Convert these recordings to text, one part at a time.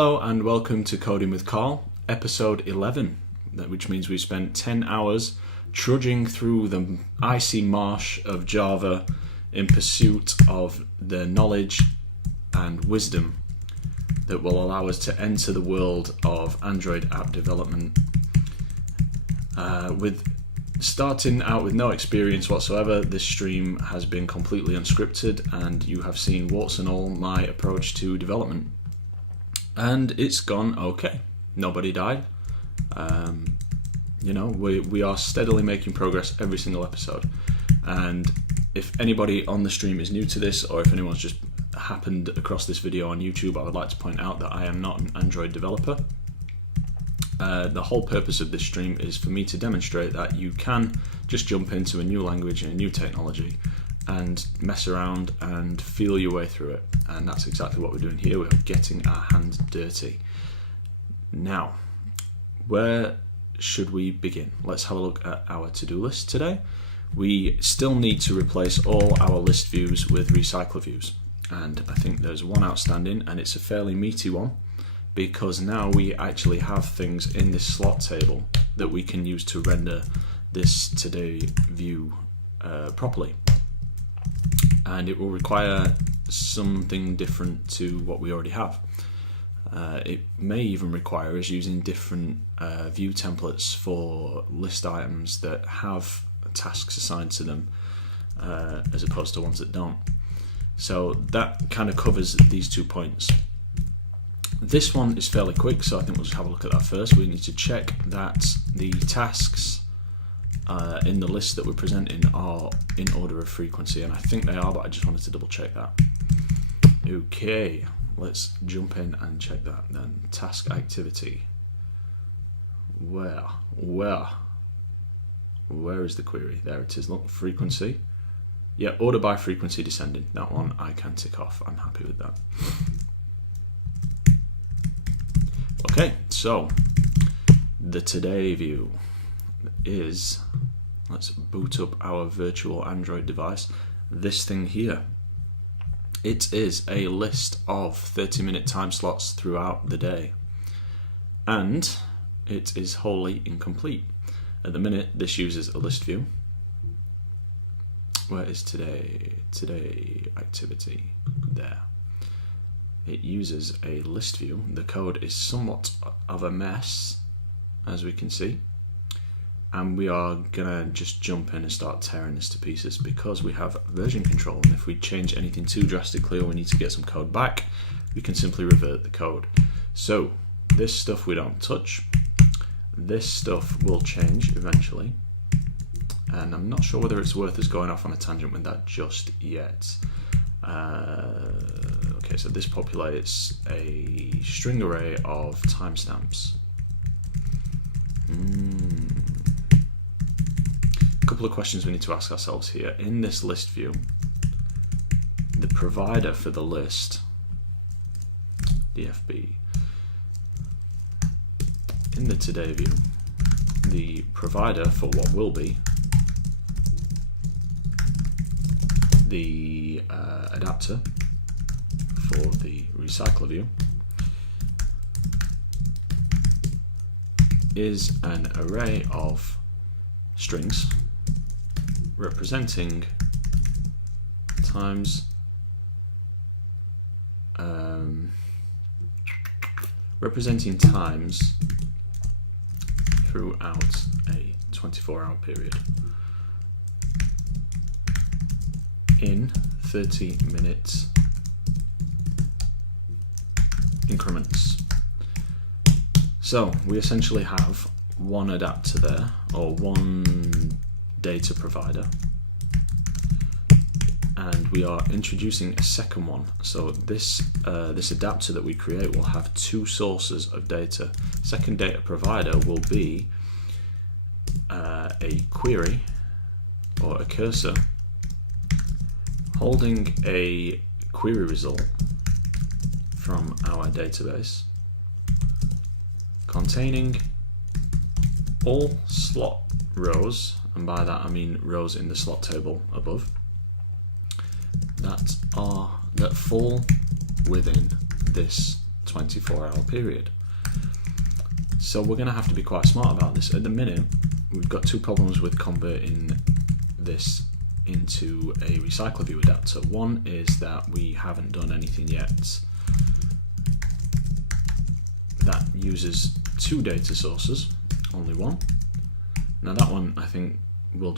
Hello and welcome to Coding with Carl, episode 11, which means we've spent 10 hours trudging through the icy marsh of Java in pursuit of the knowledge and wisdom that will allow us to enter the world of Android app development. With starting out with no experience whatsoever, this stream has been completely unscripted and you have seen warts and all my approach to development. And it's gone okay. Nobody died. We are steadily making progress every single episode. And if anybody on the stream is new to this, or if anyone's just happened across this video on YouTube, I would like to point out that I am not an Android developer. The whole purpose of this stream is for me to demonstrate that you can just jump into a new language and a new technology and mess around and feel your way through it. And that's exactly what we're doing here. We're getting our hands dirty. Now, where should we begin? Let's have a look at our to-do list today. We still need to replace all our ListViews with RecyclerViews. And I think there's one outstanding, and it's a fairly meaty one, because now we actually have things in this slot table that we can use to render this today view properly. And it will require something different to what we already have. It may even require us using different view templates for list items that have tasks assigned to them as opposed to ones that don't. So that kind of covers these 2 points. This one is fairly quick, so I think we'll just have a look at that first. We need to check that the tasks in the list that we're presenting are in order of frequency, and I think they are, but I just wanted to double check that. Okay, let's jump in and check that then. Task activity. Where is the query? There it is, look, frequency. Yeah, order by frequency descending. That one I can tick off. I'm happy with that. Okay, so the today view is, let's boot up our virtual Android device, this thing here. It is a list of 30-minute time slots throughout the day, and it is wholly incomplete. At the minute, this uses a list view. Where is today activity? There. It uses a list view. The code is somewhat of a mess, as we can see. And we are gonna just jump in and start tearing this to pieces because we have version control. And if we change anything too drastically or we need to get some code back, we can simply revert the code. So this stuff we don't touch. This stuff will change eventually. And I'm not sure whether it's worth us going off on a tangent with that just yet. Okay, so this populates a string array of timestamps. A couple of questions we need to ask ourselves here. In this list view, the provider for the list, DFB, in the today view, the provider for what will be the adapter for the recycler view is an array of strings representing times throughout a 24-hour period in 30-minute increments. So we essentially have one adapter there, or one data provider, and we are introducing a second one. So this adapter that we create will have two sources of data. Second data provider will be a query or a cursor holding a query result from our database containing all slot rows, and by that I mean rows in the slot table above, that fall within this 24-hour period. So we're going to have to be quite smart about this. At the minute, we've got two problems with converting this into a RecyclerView adapter. One is that we haven't done anything yet that uses two data sources, only one. Now that one, I think we'll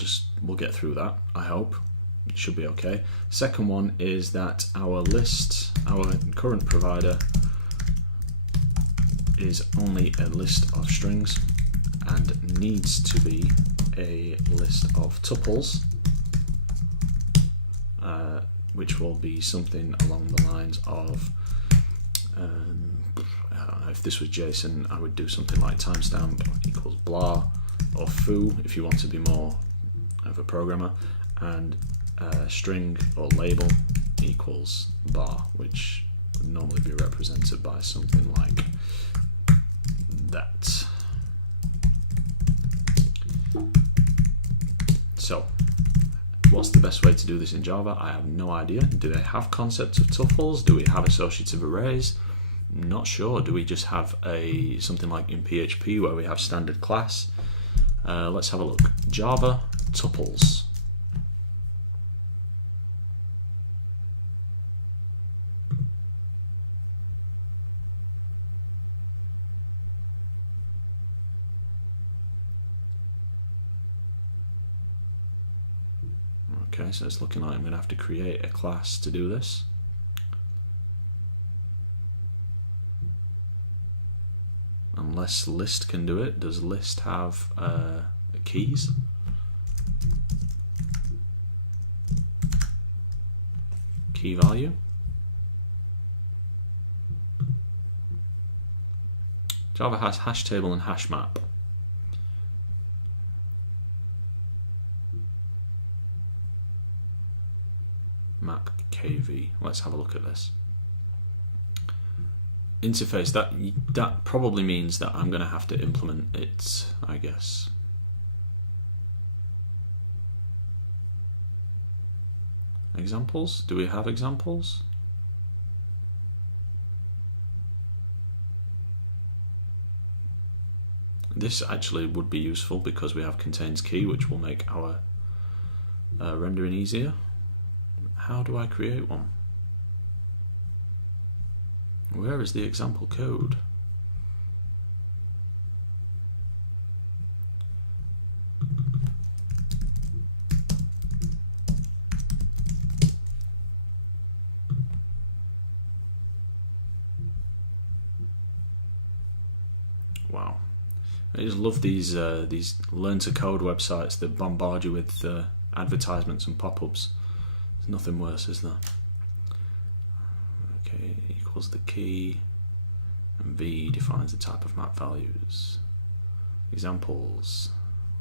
get through that, I hope. It should be okay. Second one is that our current provider is only a list of strings and needs to be a list of tuples, which will be something along the lines of, I don't know, if this was JSON, I would do something like timestamp equals blah, or foo if you want to be more of a programmer, and string or label equals bar, which would normally be represented by something like that. So, what's the best way to do this in Java? I have no idea. Do they have concepts of tuples? Do we have associative arrays? Not sure. Do we just have something like in PHP where we have standard class? Let's have a look. Java tuples. Okay, so it's looking like I'm going to have to create a class to do this. Unless list can do it. Does list have keys? Key value? Java has hash table and hash map. Map KV. Let's have a look at this. Interface, that probably means that I'm going to have to implement it, I guess. Examples? Do we have examples? This actually would be useful because we have contains key, which will make our rendering easier. How do I create one? Where is the example code? Wow. I just love these learn to code websites that bombard you with advertisements and pop-ups. There's nothing worse, is there? Okay, equals the key, and V defines the type of map values. Examples,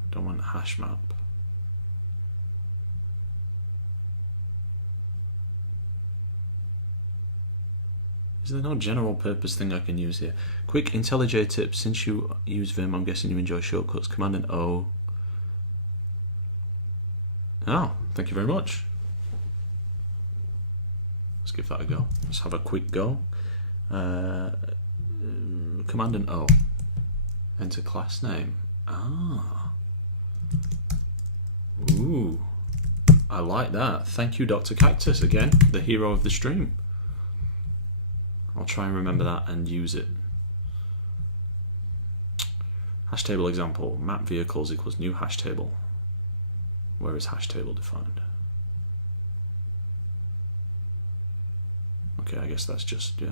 don't want a hash map. Is there no general purpose thing I can use here? Quick IntelliJ tip, since you use Vim, I'm guessing you enjoy shortcuts. Command and O. Oh, thank you very much. Let's give that a go. Let's have a quick go. Command and O. Enter class name. Ah. Ooh. I like that. Thank you, Dr. Cactus, again, the hero of the stream. I'll try and remember that and use it. Hash table example. Map vehicles equals new hash table. Where is hash table defined? Okay, I guess that's just, yeah.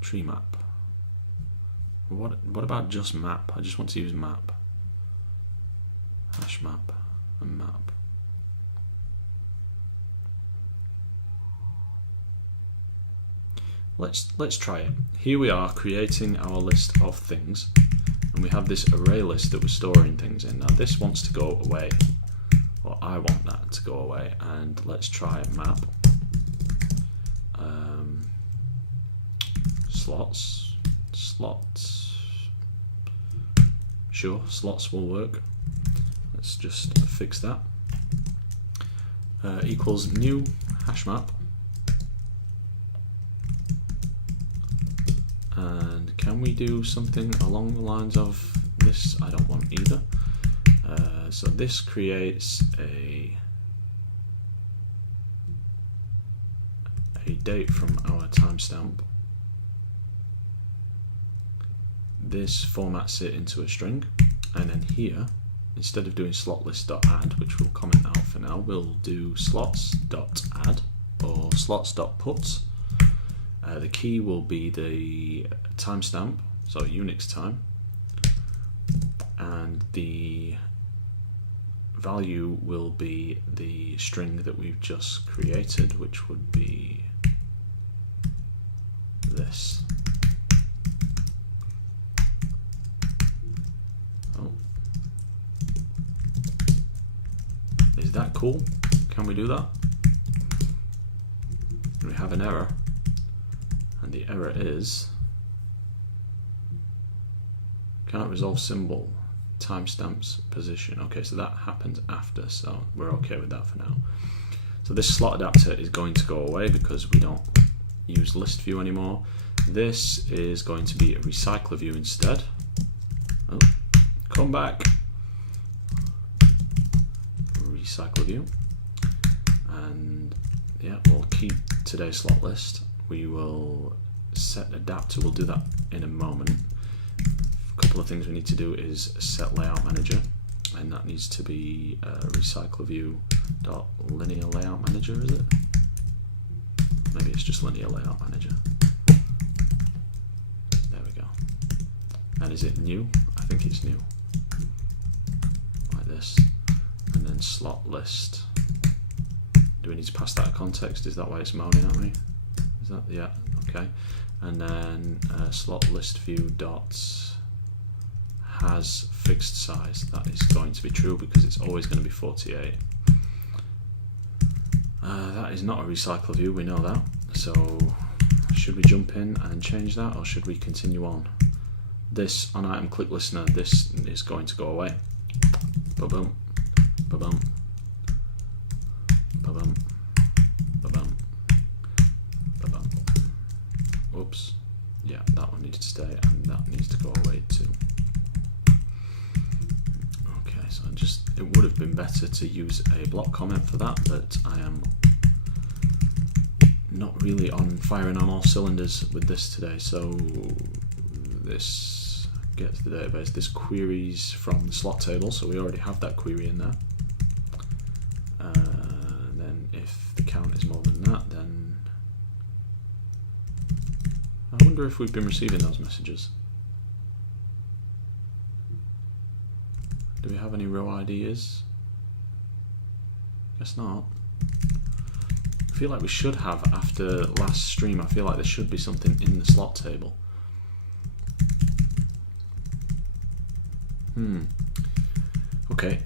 Tree map. What about just map? I just want to use map. Hash map and map. Let's try it. Here we are creating our list of things, and we have this array list that we're storing things in. Now this wants to go away, or I want that to go away, and let's try a map. Slots. Sure, slots will work. Let's just fix that. Equals new hash map. And can we do something along the lines of this? I don't want either. So this creates a date from our timestamp. This formats it into a string, and then here, instead of doing slotlist.add, which we'll comment out for now, we'll do slots.add or slots.puts. The key will be the timestamp, so Unix time, and the value will be the string that we've just created, which would be this. Oh. Is that cool? Can we do that? We have an error, and the error is cannot resolve symbol timestamps position. Okay, so that happens after, so we're okay with that for now. So this slot adapter is going to go away because we don't use ListView anymore. This is going to be a RecyclerView instead. Oh, come back. RecyclerView. And yeah, we'll keep today's slot list. We will set adapter, we'll do that in a moment. A couple of things we need to do is set layout manager, and that needs to be RecyclerView.linear layout manager, is it? Maybe it's just linear layout manager. There we go. And is it new? I think it's new. Like this. And then slot list. Do we need to pass that a context? Is that why it's moaning at me? Is that, yeah, okay. And then slot list view dot has fixed size. That is going to be true because it's always going to be 48. That is not a recycler view, we know that. So should we jump in and change that, or should we continue on? This on item click listener, this is going to go away. Ba-bum, ba-bum, ba-bum, ba-bum, ba-bum. Oops. Yeah, that one needs to stay, and that needs to go away too. Okay, so it would have been better to use a block comment for that, but I am not really firing on all cylinders with this today. So this gets the database, this queries from the slot table, so we already have that query in there. Then if the count is more than that, then I wonder if we've been receiving those messages. Do we have any row ideas? Guess not. I feel like we should have after last stream. I feel like there should be something in the slot table. Okay.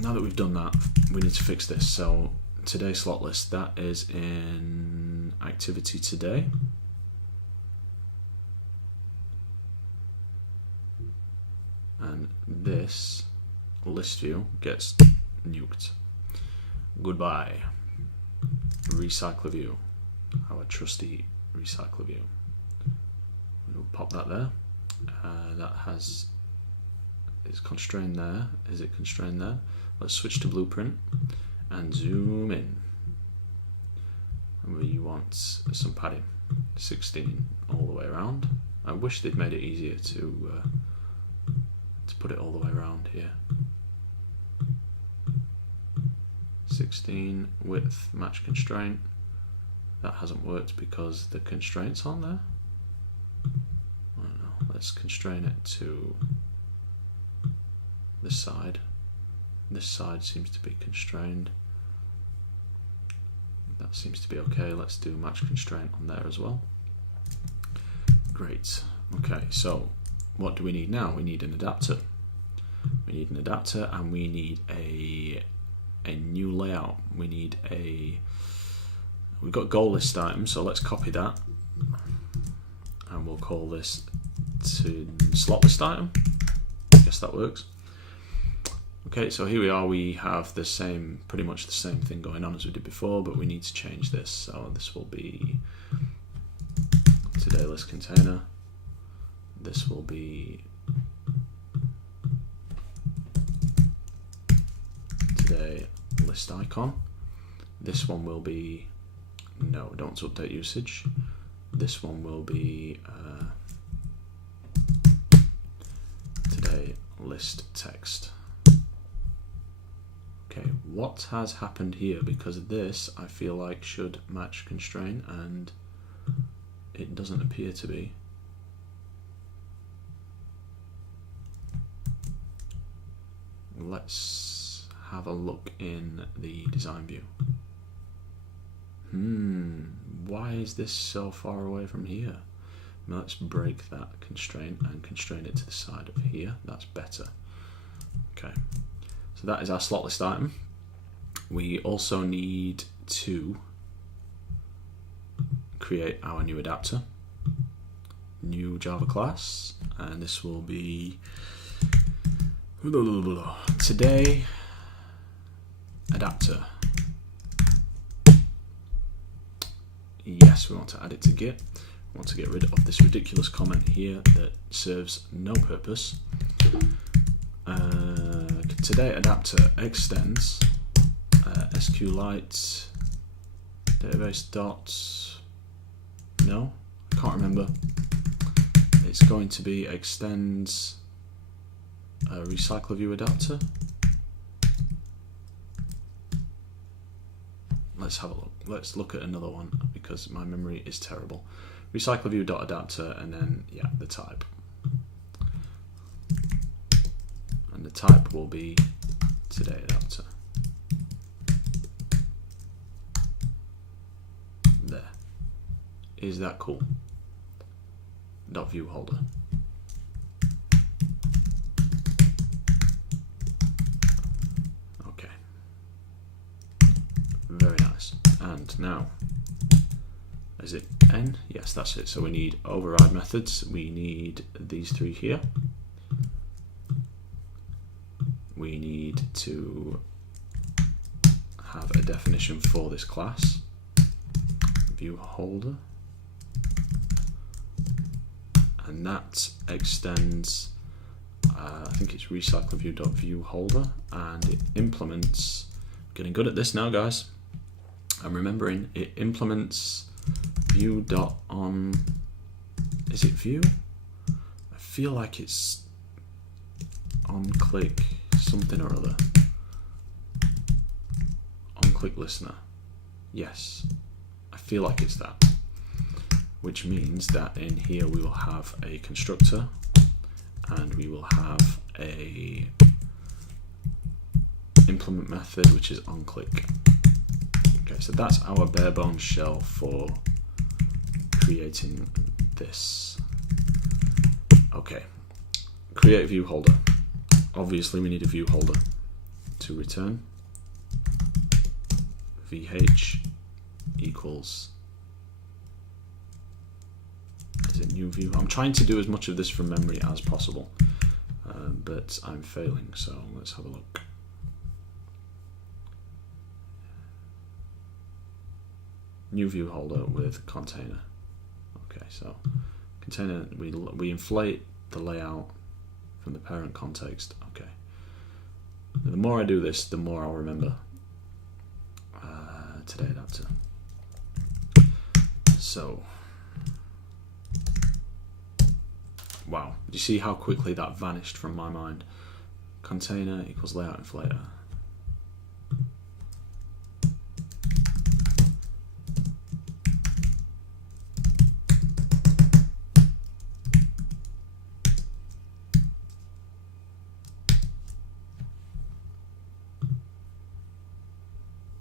Now that we've done that, we need to fix this. So today's slot list, that is in activity today. And this list view gets nuked. Goodbye, RecyclerView, our trusty RecyclerView. We'll pop that there. That is constrained there. Is it constrained there? Let's switch to blueprint and zoom in. And we want some padding, 16 all the way around. I wish they'd made it easier to put it all the way around here. 16 width match constraint. That hasn't worked because the constraints aren't there. I don't know. Let's constrain it to this side. This side seems to be constrained. That seems to be okay. Let's do match constraint on there as well. Great. Okay, so what do we need now? We need an adapter. We need an adapter, and we need a new layout. We've got goal list item, so let's copy that, and we'll call this to slot list item. I guess that works. Okay, so here we are. We have the same, pretty much the same thing going on as we did before, but we need to change this. So this will be today list container. This will be today list icon. This one will be no, don't update usage. This one will be today list text. Okay, what has happened here? Because this I feel like should match constraint and it doesn't appear to be. Let's have a look in the design view. Why is this so far away from here? Now let's break that constraint and constrain it to the side of here. That's better. Okay, so that is our slot list item. We also need to create our new adapter, new Java class, and this will be today adapter. Yes, we want to add it to Git. We want to get rid of this ridiculous comment here that serves no purpose. Today adapter extends SQLite database dots. No, I can't remember. It's going to be extends RecyclerView adapter. Let's have a look. Let's look at another one because my memory is terrible. RecyclerView.adapter and then yeah, the type. And the type will be today adapter. There. Is that cool? .view holder. Okay. Very nice. And now, is it N? Yes, that's it. So we need override methods. We need these three here. We need to have a definition for this class. View holder. And that extends, I think it's RecyclerView.viewHolder, and it implements, getting good at this now guys, I'm remembering, it implements view.on, is it view? I feel like it's on click something or other. On click listener. Yes, I feel like it's that. Which means that in here we will have a constructor and we will have a implement method which is on click. Okay, so that's our bare bones shell for creating this. Okay, create a view holder. Obviously we need a view holder to return. VH equals, is it new view? I'm trying to do as much of this from memory as possible, but I'm failing, so let's have a look. New view holder with container. Okay, so container, we inflate the layout from the parent context. Okay. Now, the more I do this, the more I'll remember. Today adapter. So, wow, do you see how quickly that vanished from my mind? Container equals layout inflator.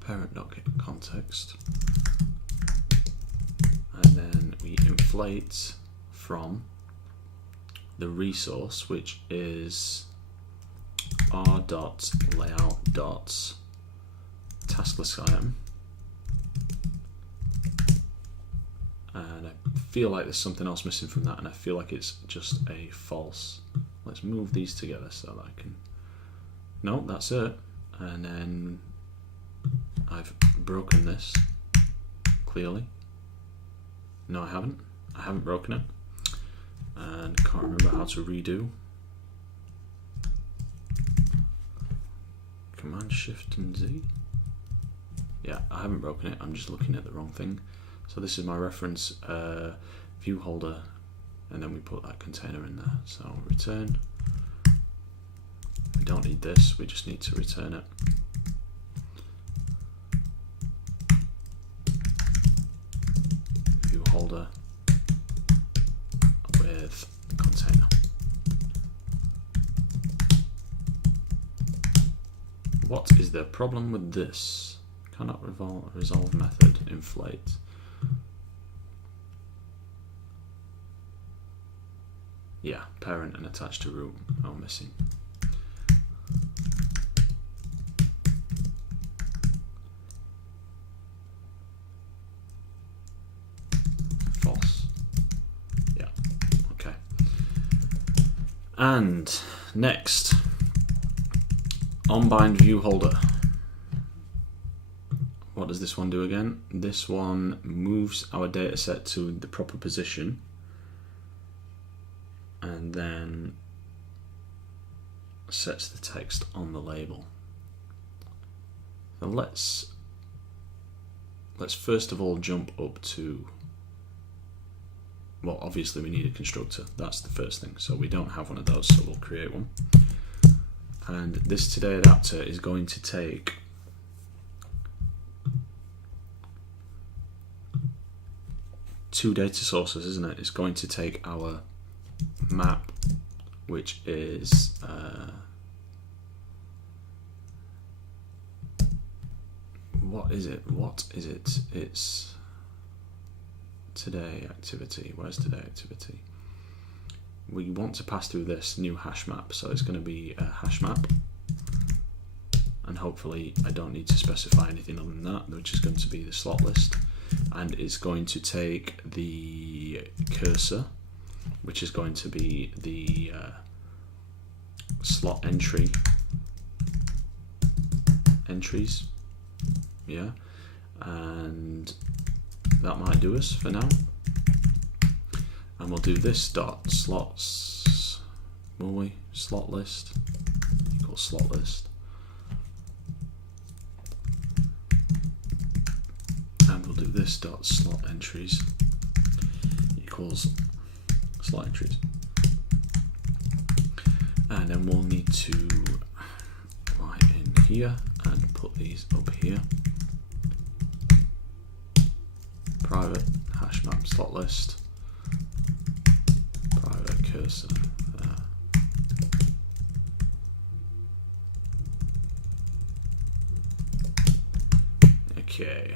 Parent.context, and then we inflate from the resource, which is r.layout.tasklist item, and I feel like there's something else missing from that, and I feel like it's just a false. Let's move these together so that I can No, that's it. And then I've broken this, clearly. No, I haven't. I haven't broken it. And can't remember how to redo. Command Shift and Z. Yeah, I haven't broken it. I'm just looking at the wrong thing. So this is my reference view holder, and then we put that container in there. So return. We don't need this. We just need to return it. View holder with container. What is the problem with this? Cannot resolve method inflate. Yeah, parent and attached to root are missing. False. Yeah, okay. And next, onBind view holder. What does this one do again? This one moves our data set to the proper position and then sets the text on the label. So let's first of all jump up to, well, obviously we need a constructor. That's the first thing. So we don't have one of those, so we'll create one. And this today adapter is going to take two data sources, isn't it? It's going to take our map, which is what is it? It's today activity. Where's today activity? We want to pass through this new hash map, so it's going to be a hash map, and hopefully I don't need to specify anything other than that, which is going to be the slot list. And it's going to take the cursor, which is going to be the slot entries, yeah, and that might do us for now. And we'll do this dot slots, will we? Slot list equals slot list. And we'll do this dot slot entries equals slot entries. And then we'll need to write in here and put these up here. Private hash map slot list. Private cursor there. Okay.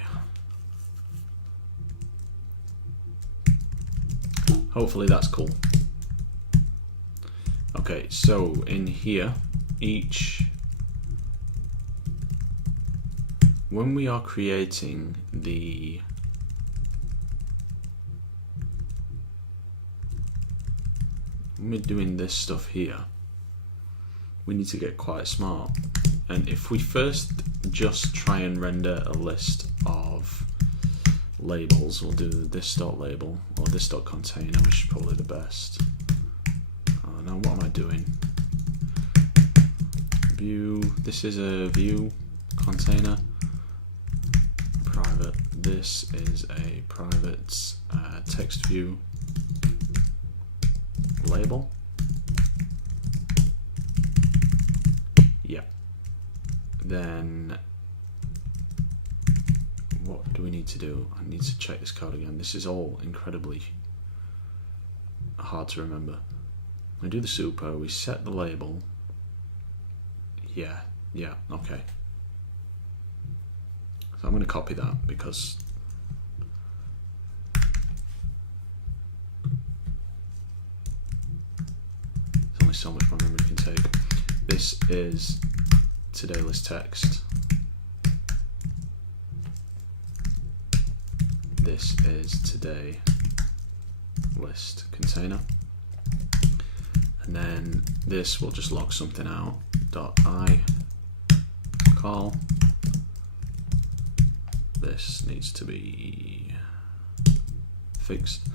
Hopefully that's cool. Okay, so in here, when we are creating when we're doing this stuff here, we need to get quite smart. And if we first just try and render a list of labels, we'll do this dot label or this dot container, which is probably the best. Oh no, what am I doing? View, this is a view container. Private, this is a private text view label. Yeah. Then what do we need to do? I need to check this code again. This is all incredibly hard to remember. We do the super, we set the label. Yeah, okay. So I'm going to copy that because there's only so much my memory can take. This is today list text. This is today list container. And then this will just log something out. list.I call. This needs to be fixed,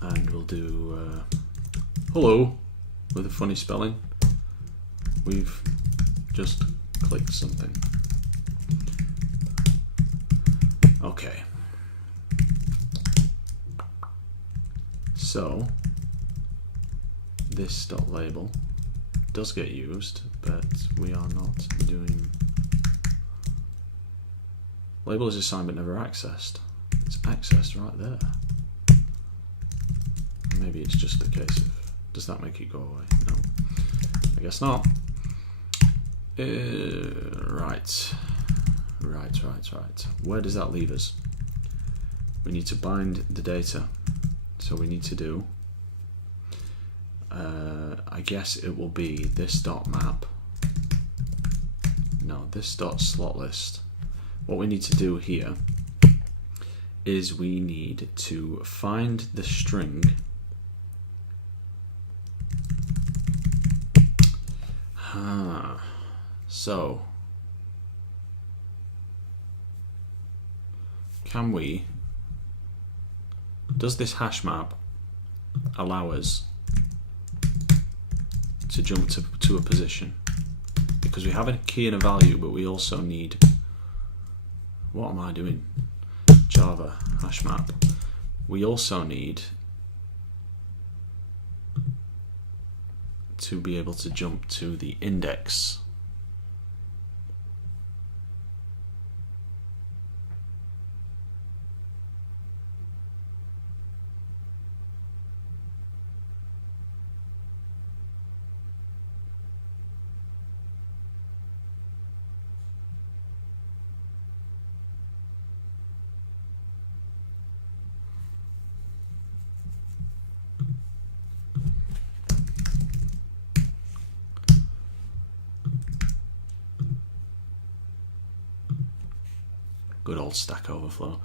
and we'll do hello with a funny spelling. We've just clicked something. Okay. So this dot label does get used, but we are not doing. Label is assigned but never accessed. It's accessed right there. Maybe it's just a case of, does that make it go away? No, I guess not. Right. Where does that leave us? We need to bind the data. So we need to do, I guess it will be this dot map. No, this dot slot list. What we need to do here is we need to find the string so can we, does this hash map allow us to jump to a position? Because we have a key and a value, but we also need, what am I doing? Java hash map. We also need to be able to jump to the index. Good old Stack Overflow.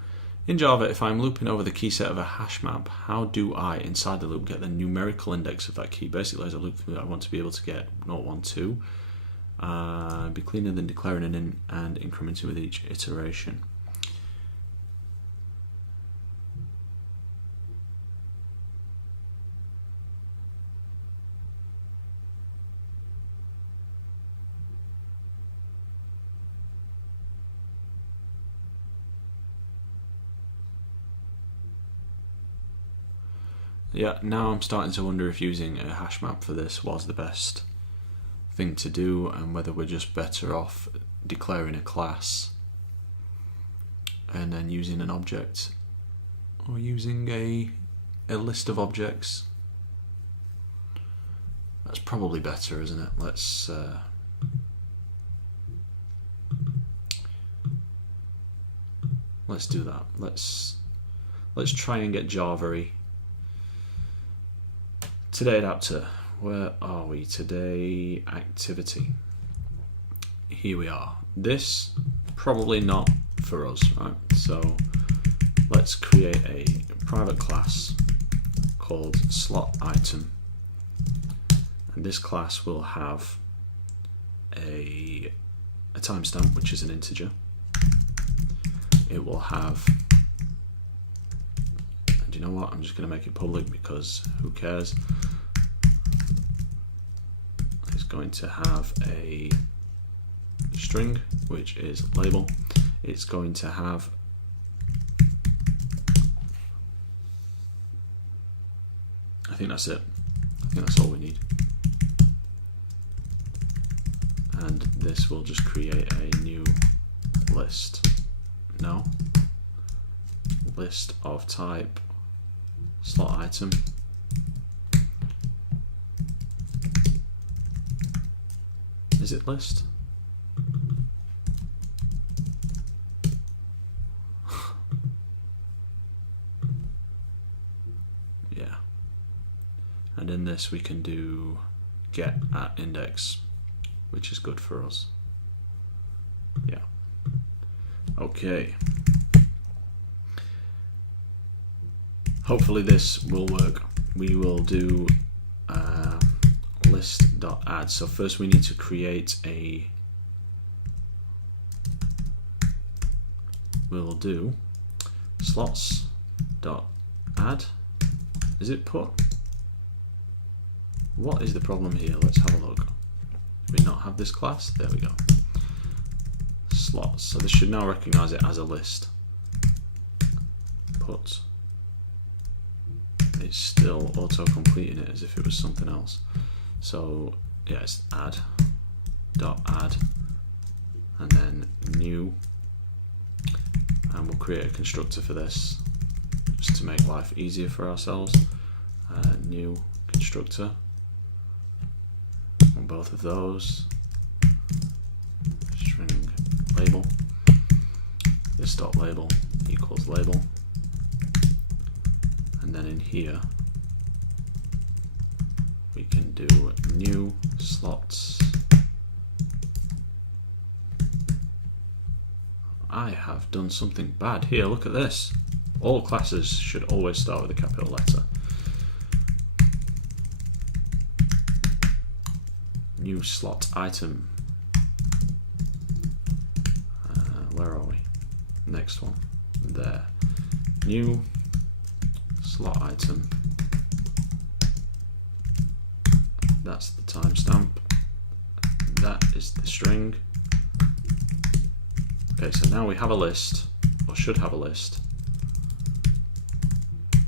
In Java, if I'm looping over the key set of a hash map, how do I, inside the loop, get the numerical index of that key? Basically, as a loop, I want to be able to get 0, 1, 2. Be cleaner than declaring an int and incrementing with each iteration. Yeah, now I'm starting to wonder if using a hash map for this was the best thing to do, and whether we're just better off declaring a class and then using an object, or using a list of objects. That's probably better, isn't it? Let's do that. Let's try and get Java-y. Today adapter, where are we? Today activity. Here we are. This probably not for us, right? So let's create a private class called slot item, and this class will have a timestamp, which is an integer. It will have, and you know what? I'm just going to make it public because who cares? It's going to have a string, which is label. It's going to have I think that's it. I think that's all we need. And this will just create a new list. No. List of type slot item. Is it list? Yeah. And in this we can do get at index, which is good for us. Yeah. Okay. Hopefully this will work. We will do list slots.add. So first we need to create a, we'll do slots.add. Is it put? What is the problem here? Let's have a look. Do we not have this class? There we go. Slots. So this should now recognize it as a list. Put. It's still auto-completing it as if it was something else. So yeah, it's add.add and then new, and we'll create a constructor for this just to make life easier for ourselves. New constructor on both of those. String label. This dot label equals label. And then in here we can do new slots. I have done something bad here, look at this. All classes should always start with a capital letter. New slot item. Where are we? Next one. There. New slot item. That's the timestamp. That is the string. Okay, so now we have a list, or should have a list,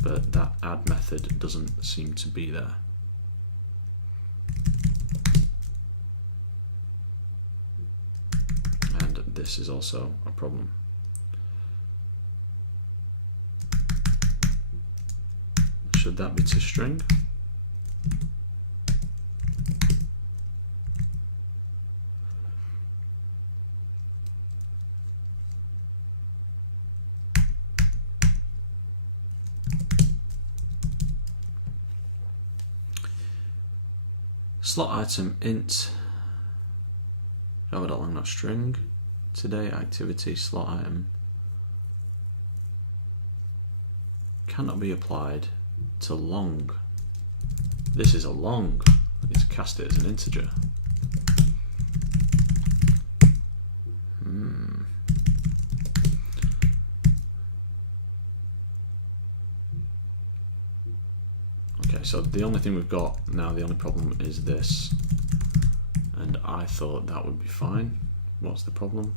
but that add method doesn't seem to be there. And this is also a problem. Should that be to string? Slot item int java.lang not string. Today activity slot item cannot be applied to long. This is a long. I need to cast it as an integer. Okay, so the only thing we've got now, the only problem is this, and I thought that would be fine. What's the problem?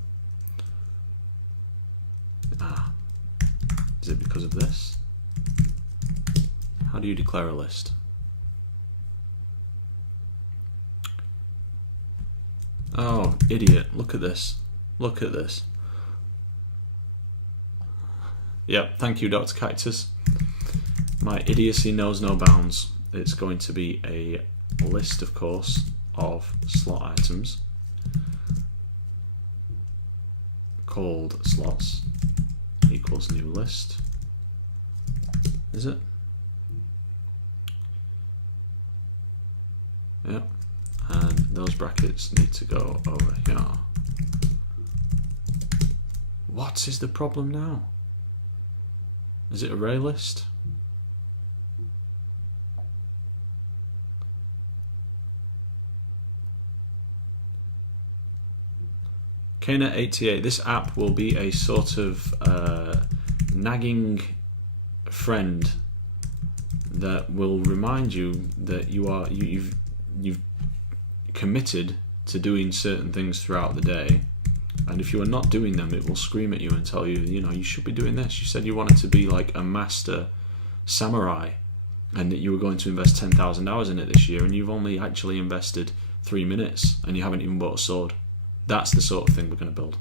Is it because of this? How do you declare a list? Oh, idiot, look at this. Look at this. Yep, thank you, Dr. Cactus. My idiocy knows no bounds. It's going to be a list, of course, of slot items called slots equals new list. Is it? Yep. And those brackets need to go over here. What is the problem now? Is it array list? Knet88, this app will be a sort of nagging friend that will remind you that you've committed to doing certain things throughout the day, and if you are not doing them, it will scream at you and tell you, you know, you should be doing this. You said you wanted to be like a master samurai and that you were going to invest 10,000 hours in it this year, and you've only actually invested 3 minutes and you haven't even bought a sword. That's the sort of thing we're going to build.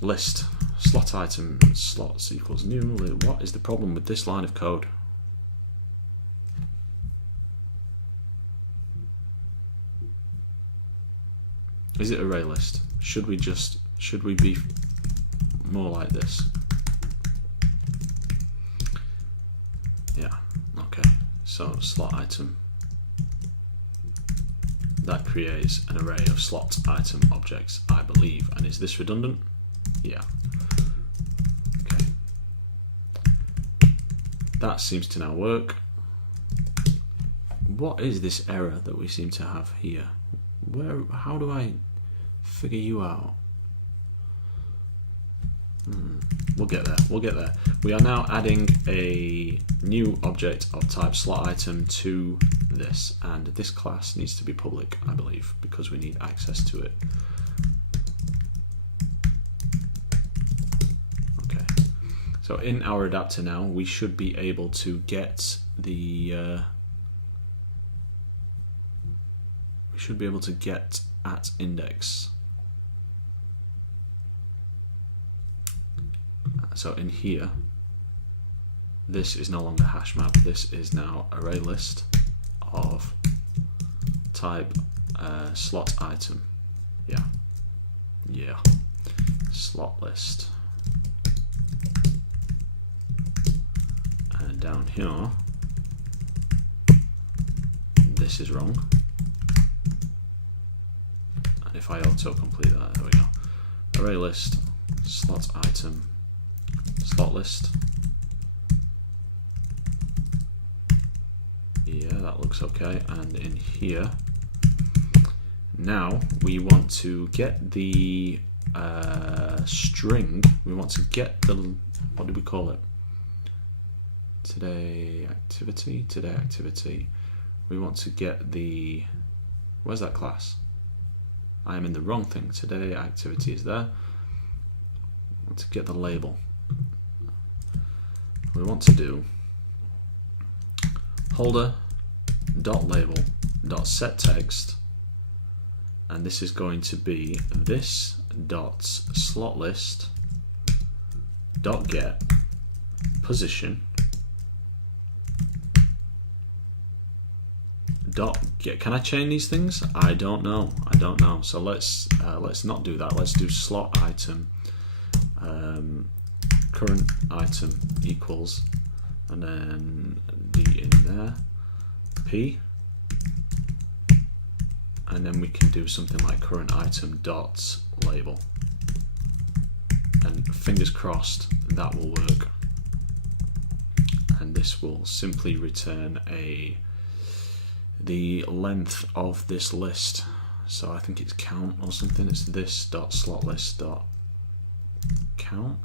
List slot item slots equals new. What is the problem with this line of code? Is it array list? Should we be more like this? Yeah, okay. So slot item, that creates an array of slot item objects, I believe. And is this redundant? Yeah. Okay. That seems to now work. What is this error that we seem to have here? How do I figure you out? We'll get there. We are now adding a new object of type slot item to this, and this class needs to be public, I believe, because we need access to it. Okay, so in our adapter now, we should be able to get the at index. So in here, this is no longer hash map. This is now array list of type slot item. Yeah, slot list. And down here, this is wrong. And if I auto-complete that, there we go. Array list slot item. Slot list. Yeah, that looks okay. And in here, now we want to get the string. We want to get the, what do we call it? Today activity. We want to get the, where's that class? I am in the wrong thing. Today activity is there. I want to get the label. We want to do holder.label.setText, and this is going to be this.slotList.get position .get. Can I chain these things? I don't know. So let's not do that. Let's do slot item. Current item equals, and then D in there, P, and then we can do something like current item dot label, and fingers crossed that will work. And this will simply return the length of this list. So I think it's count or something. It's this dot slot list dot count.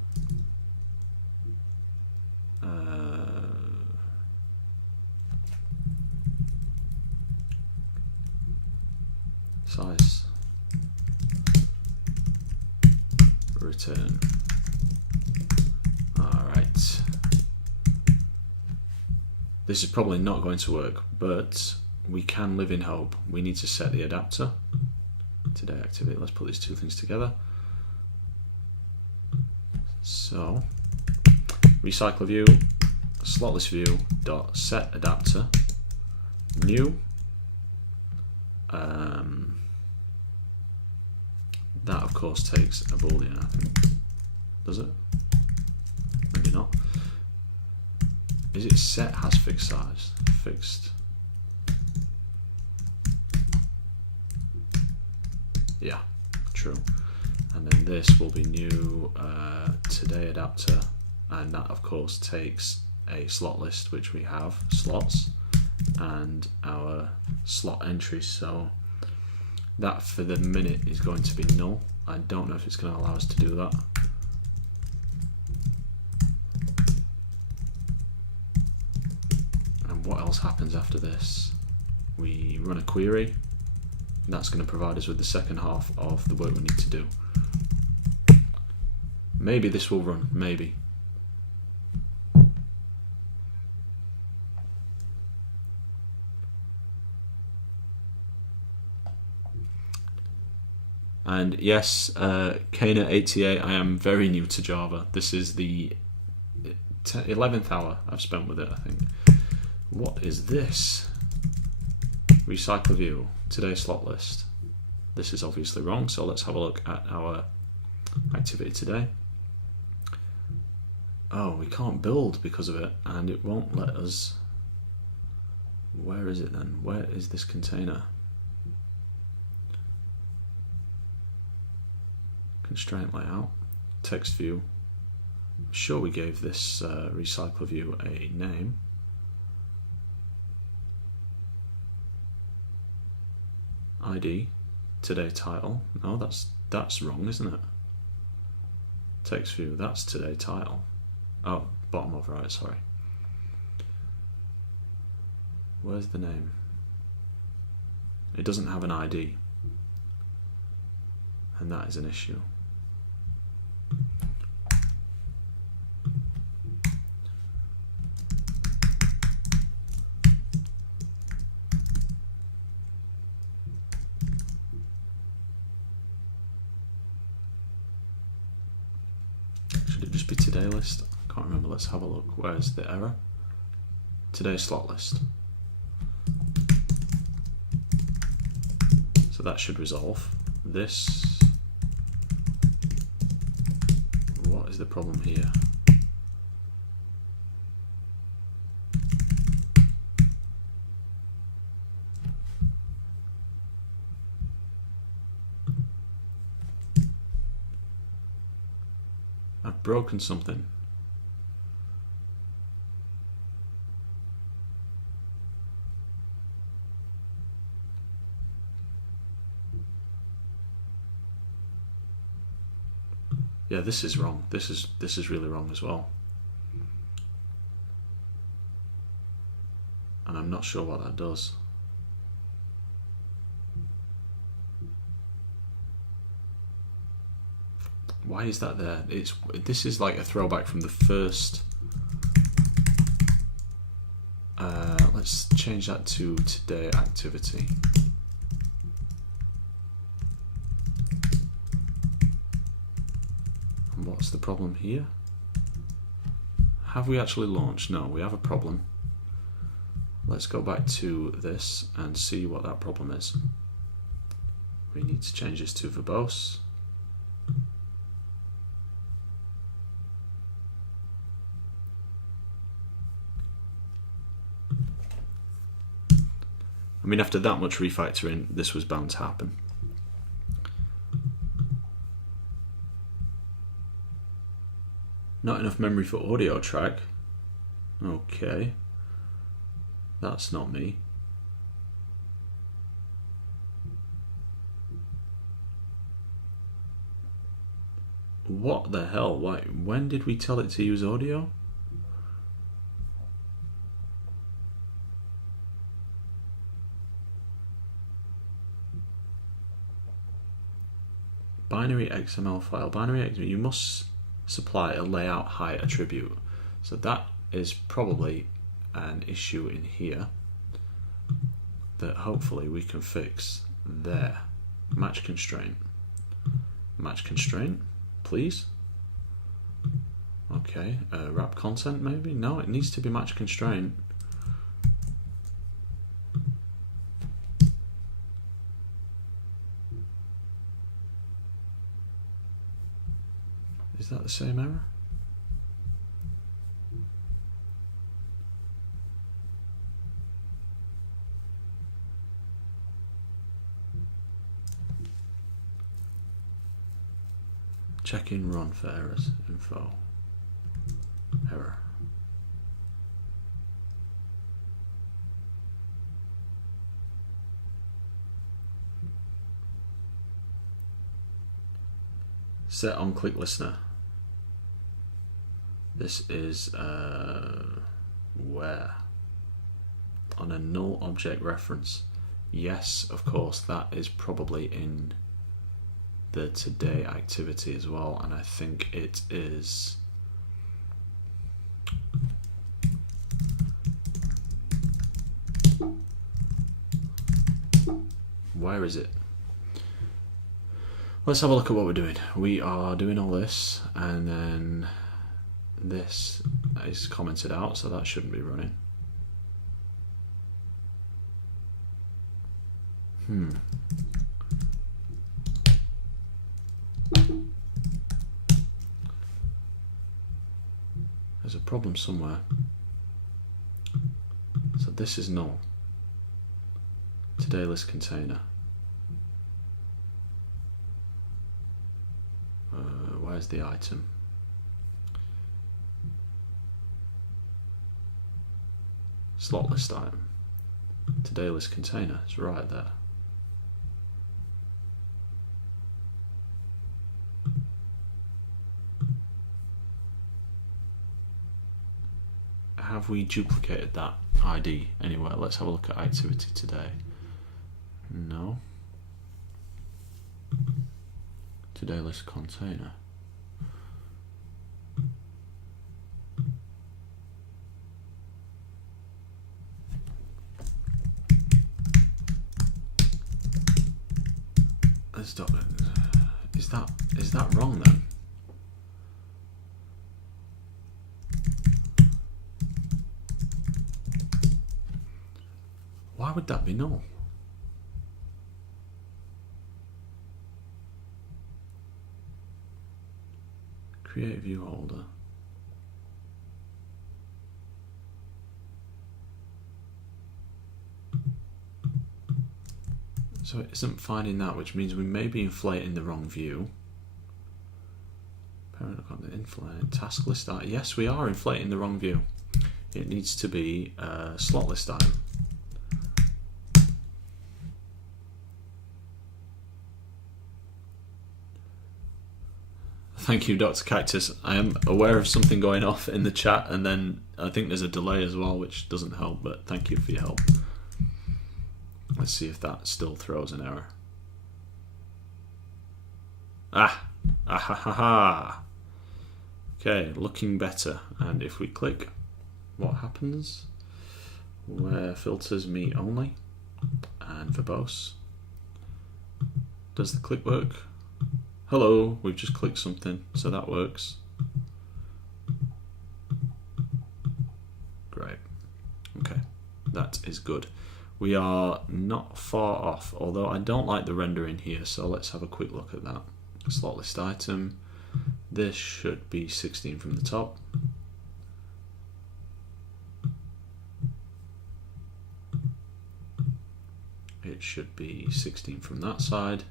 Size return. Alright, this is probably not going to work, but we can live in hope. We need to set the adapter. Today activity, let's put these two things together. So RecyclerView slotlessView dot set adapter new. That of course takes a boolean, I think. Does it? Maybe not. Is it set has fixed size? Fixed. Yeah, true. And then this will be new today adapter, and that of course takes a slot list, which we have slots and our slot entries. So that for the minute is going to be null. I don't know if it's going to allow us to do that. And what else happens after this? We run a query. That's going to provide us with the second half of the work we need to do. Maybe this will run, maybe. And yes, Kana88, I am very new to Java. This is the 11th hour I've spent with it, I think. What is this? RecyclerView, today slot list. This is obviously wrong, so let's have a look at our activity today. Oh, we can't build because of it, and it won't let us. Where is it then? Where is this container? Constraint layout, text view. I'm sure we gave this RecyclerView a name. ID, today title. No, that's wrong, isn't it? Text view, that's today title. Oh, bottom of right, sorry. Where's the name? It doesn't have an ID, and that is an issue. Should it just be today list? I can't remember. Let's have a look. Where's the error? Today slot list. So that should resolve this. What is the problem here? I've broken something. Yeah, this is wrong. This is really wrong as well. And I'm not sure what that does. Why is that there? This is like a throwback from the first. Let's change that to today activity. And what's the problem here? Have we actually launched? No, we have a problem. Let's go back to this and see what that problem is. We need to change this to verbose. I mean, after that much refactoring, this was bound to happen. Not enough memory for audio track. Okay. That's not me. What the hell? Why? When did we tell it to use audio? Binary XML file. Binary XML. You must supply a layout height attribute. So that is probably an issue in here that hopefully we can fix there. Match constraint. Match constraint, please. Okay, wrap content maybe? No, it needs to be match constraint. Is that the same error? Check in run for errors. Info. Error. Set on click listener. This is where? On a null object reference. Yes, of course, that is probably in the today activity as well, and I think it is where is it? Let's have a look at what we're doing. We are doing all this, and then this is commented out, so that shouldn't be running. There's a problem somewhere. So this is null. Today list container. Where's the item? Slot list item. Today list container is right there. have we duplicated that ID anywhere? Let's have a look at activity today. No. Today list container. Is that wrong then? Why would that be null? Create view holder. So it isn't finding that, which means we may be inflating the wrong view. Parent account inflate task list item. Yes, we are inflating the wrong view. It needs to be a slot list item. Thank you, Dr. Cactus. I am aware of something going off in the chat, and then I think there's a delay as well, which doesn't help, but thank you for your help. Let's see if that still throws an error. Ah ha ha ha. Okay, looking better. And if we click, what happens? Where filters me only and verbose. Does the click work? Hello, we've just clicked something, so that works. Great. Okay, that is good. We are not far off, although I don't like the rendering here, so let's have a quick look at that. Slot list item. This should be 16 from the top. It should be 16 from that side.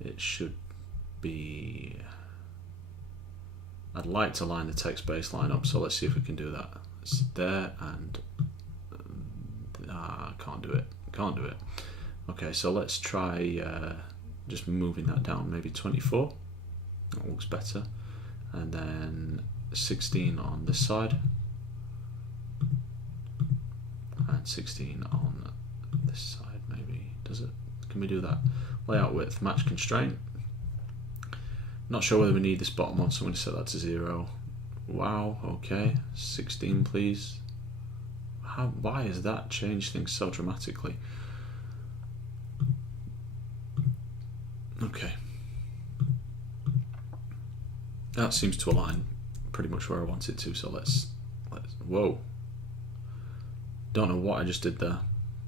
It should be... I'd like to line the text baseline up, so let's see if we can do that. It's there and... can't do it. Can't do it. Okay, so let's try just moving that down, maybe 24. That looks better. And then 16 on this side. And 16 on this side, maybe. Does it? Can we do that? Layout width, match constraint. Not sure whether we need this bottom one, so I'm going to set that to 0. Wow, okay. 16, please. Why has that changed things so dramatically? Okay. That seems to align pretty much where I want it to, so let's whoa. Don't know what I just did there.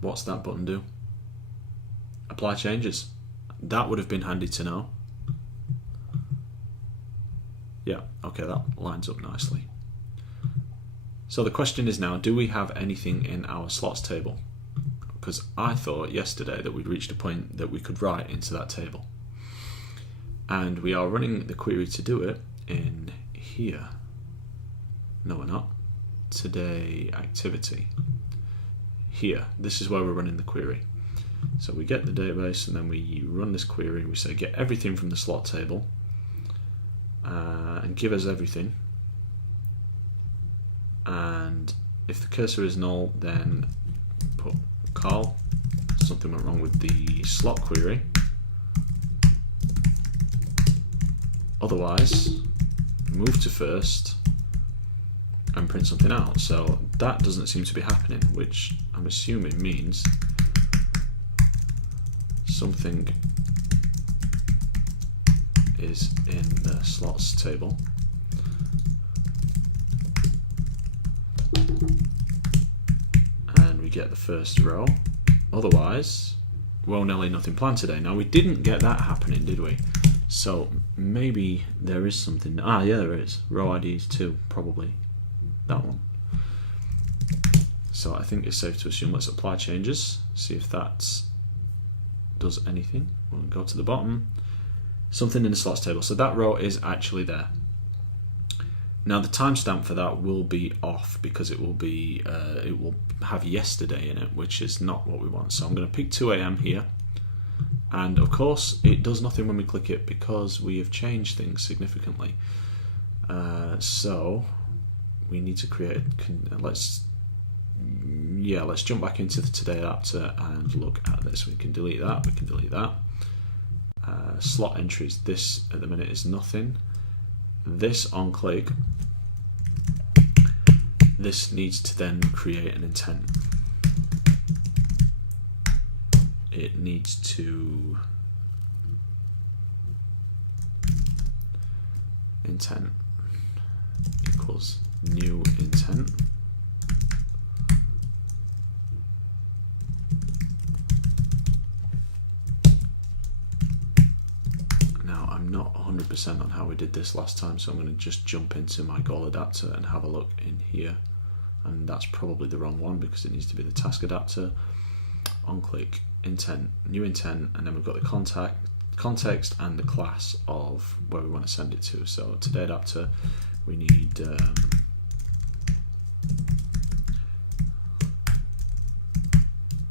What's that button do? Apply changes. That would have been handy to know. Yeah, okay, that lines up nicely. So the question is now, do we have anything in our slots table? Because I thought yesterday that we'd reached a point that we could write into that table. And we are running the query to do it in here. No, we're not. Today activity. Here, this is where we're running the query. So we get the database and then we run this query. We say get everything from the slot table and give us everything. And if the cursor is null, then put call. Something went wrong with the slot query. Otherwise, move to first and print something out. So that doesn't seem to be happening, which I'm assuming means something is in the slots table. And we get the first row. Otherwise, well, Nelly, nothing planned today. Now, we didn't get that happening, did we? So maybe there is something. Ah, yeah, there is. Row IDs 2, probably. That one. So I think it's safe to assume let's apply changes, see if that does anything. We'll go to the bottom. Something in the slots table. So that row is actually there. Now the timestamp for that will be off because it will be it will have yesterday in it, which is not what we want. So I'm going to pick 2 AM here, and of course it does nothing when we click it because we have changed things significantly. So we need to create, let's jump back into the today adapter and look at this. We can delete that, we can delete that. Slot entries, this at the minute is nothing. This on click, this needs to then create an intent. It needs to intent equals new intent. Now I'm not 100% on how we did this last time, so I'm going to just jump into my goal adapter and have a look in here, and that's probably the wrong one because it needs to be the task adapter. On click, intent, new intent, and then we've got the context and the class of where we want to send it to. So today adapter, we need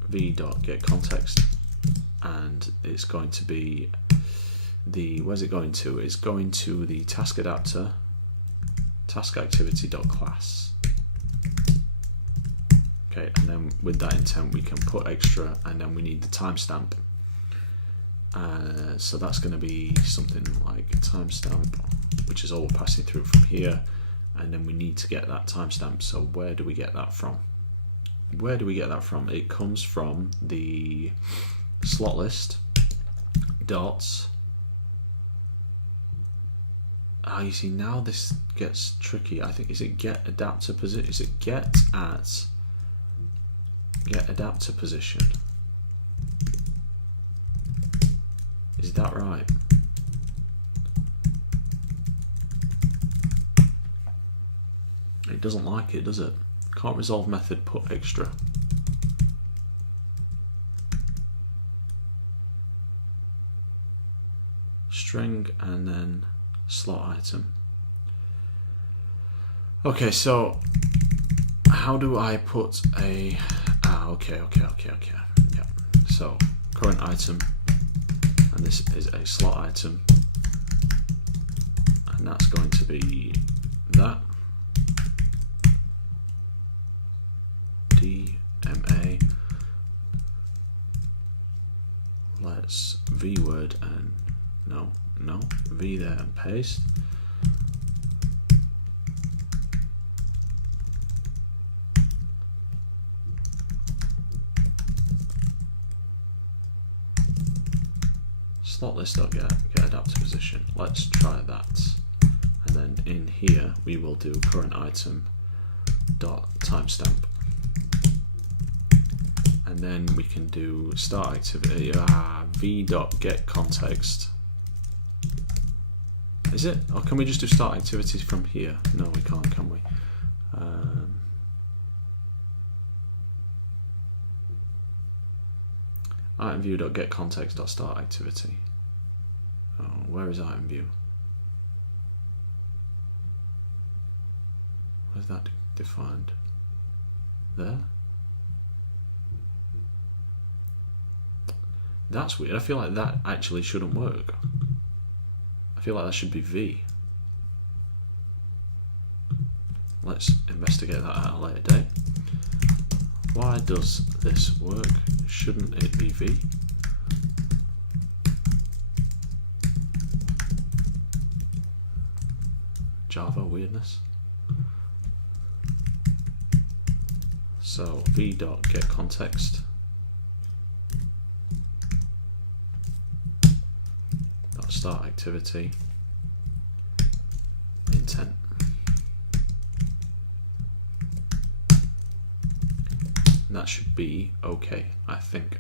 v.getContext, and it's going to be the, where's it going to? It's going to the task adapter task activity.class. Okay, and then with that intent we can put extra, and then we need the timestamp. So that's going to be something like timestamp, which is all we're passing through from here, and then we need to get that timestamp. So where do we get that from? Where do we get that from? It comes from the slot list dots. You see, now this gets tricky. I think, is it get adapter position? Is it get adapter position? Is that right? It doesn't like it, does it? Can't resolve method, put extra. String and then slot item. Okay, so how do I put a okay. Yeah. So current item, and this is a slot item, and that's going to be that DMA. Let's V word and no V there and paste. Slot list.get adapter position. Let's try that, and then in here we will do current item dot timestamp, and then we can do start activity v.getContext. Is it, or can we just do start activities from here? No, we can't, can we? Item view.getContext.start activity. Oh, where is item view? Where's that defined? There? That's weird. I feel like that actually shouldn't work. I feel like that should be V. Let's investigate that at a later date. Why does this work? Shouldn't it be V? Java weirdness. So v.getContext. Start activity intent. And that should be okay, I think.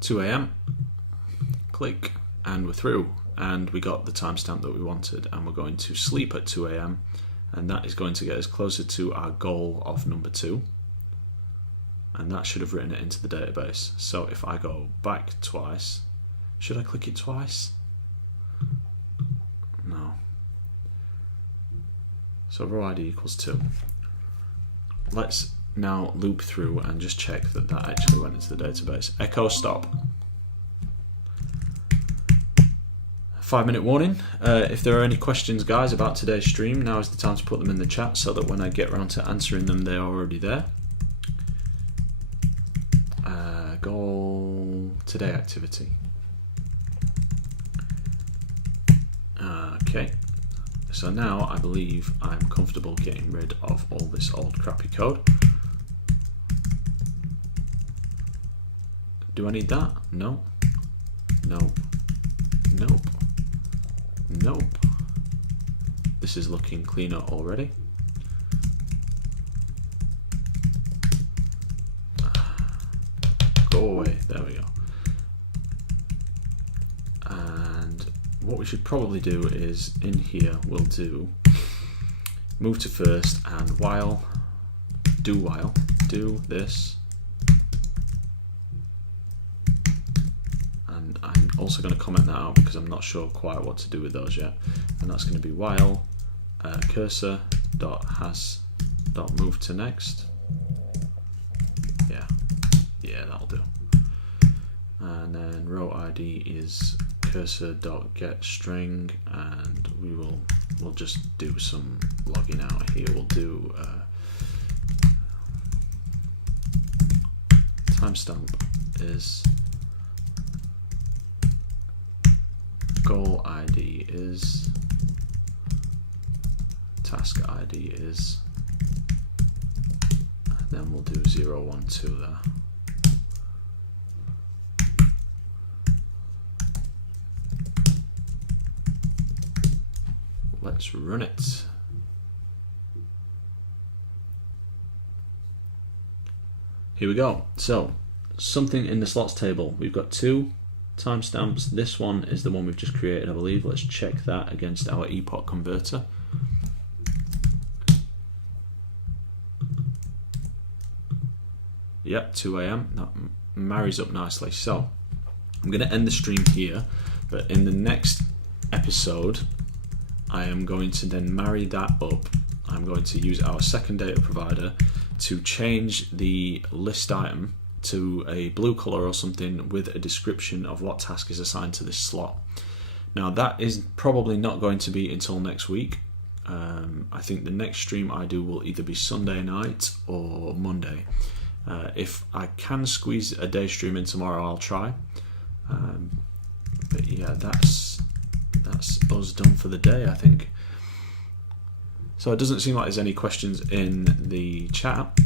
(2 AM), click, and we're through, and we got the timestamp that we wanted, and we're going to sleep at 2 AM, and that is going to get us closer to our goal of number 2. And that should have written it into the database. So if I go back twice, should I click it twice? No. So row ID equals 2. Let's now loop through and just check that that actually went into the database. Echo stop. 5-minute warning. If there are any questions, guys, about today's stream, now is the time to put them in the chat so that when I get around to answering them, they're already there. Goal today activity. Okay, so now I believe I'm comfortable getting rid of all this old crappy code. Do I need that? No. Nope. Nope. Nope. This is looking cleaner already. Go away. There we go. And what we should probably do is in here we'll do move to first and while do this. And I'm also going to comment that out because I'm not sure quite what to do with those yet. And that's going to be while cursor.has.move to next. Yeah, that'll do. And then row ID is cursor.getString, and we'll just do some logging out here. We'll do timestamp is goal ID is task ID is, and then we'll do 0, 1, 2 there. Let's run it. Here we go. So something in the slots table. We've got 2 timestamps. This one is the one we've just created, I believe. Let's check that against our epoch converter. Yep, 2 AM. That marries up nicely. So I'm going to end the stream here, but in the next episode I am going to then marry that up. I'm going to use our second data provider to change the list item to a blue color or something with a description of what task is assigned to this slot. Now that is probably not going to be until next week. I think the next stream I do will either be Sunday night or Monday. If I can squeeze a day stream in tomorrow, I'll try. But yeah, that's us done for the day, I think. So it doesn't seem like there's any questions in the chat.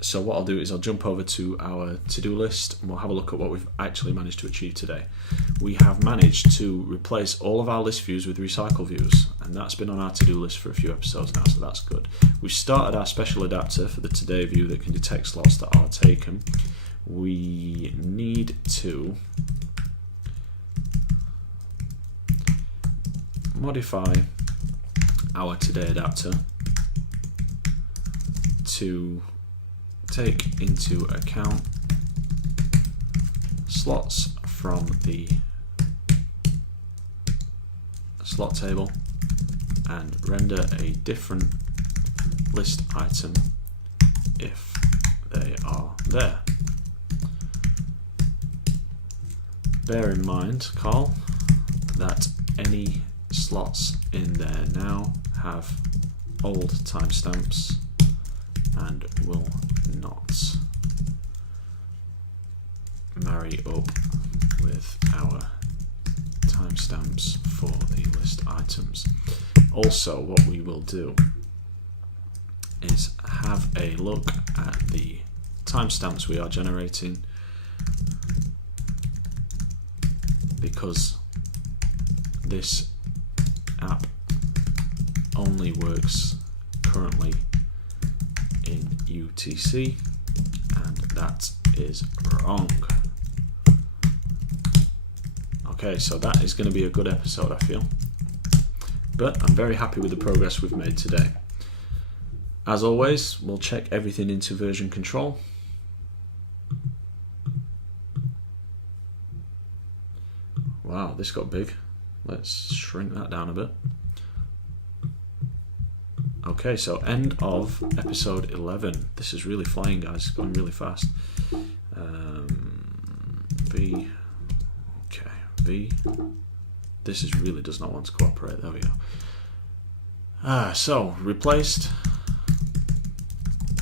So what I'll do is I'll jump over to our to-do list and we'll have a look at what we've actually managed to achieve today. We have managed to replace all of our list views with RecyclerViews, and that's been on our to-do list for a few episodes now, so that's good. We've started our special adapter for the today view that can detect slots that are taken. We need to modify our today adapter to take into account slots from the slot table and render a different list item if they are there. Bear in mind, Carl, that any slots in there now have old timestamps and will not marry up with our timestamps for the list items. Also, what we will do is have a look at the timestamps we are generating, because this app only works currently in UTC, and that is wrong. Okay, so that is going to be a good episode, I feel. But I'm very happy with the progress we've made today. As always, we'll check everything into version control. Wow, this got big. Let's shrink that down a bit. Okay, so end of episode 11. This is really flying, guys. It's going really fast. V. Okay, V. this really does not want to cooperate. There we go. So replaced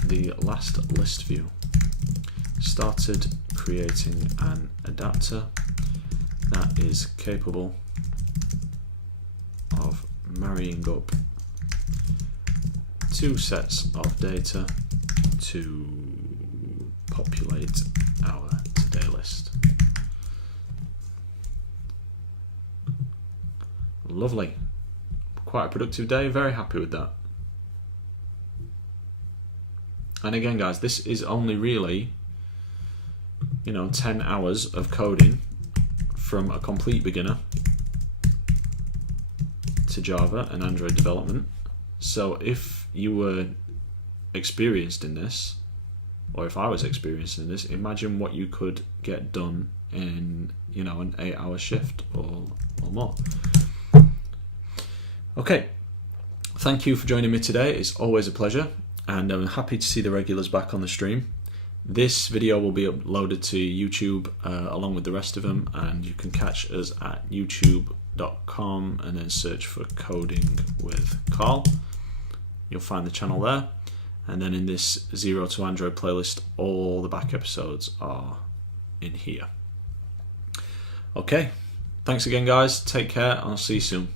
the last list view. Started creating an adapter that is capable of marrying up two sets of data to populate our today list. Lovely. Quite a productive day, very happy with that. And again guys, this is only really 10 hours of coding from a complete beginner to Java and Android development. So if you were experienced in this, or if I was experienced in this, imagine what you could get done in an 8-hour shift or more. Okay, thank you for joining me today. It's always a pleasure, and I'm happy to see the regulars back on the stream. This video will be uploaded to YouTube along with the rest of them, and you can catch us at youtube.com and then search for Coding with Carl. You'll find the channel there, and then in this 0 to Android playlist, all the back episodes are in here. Okay, thanks again guys, take care, and I'll see you soon.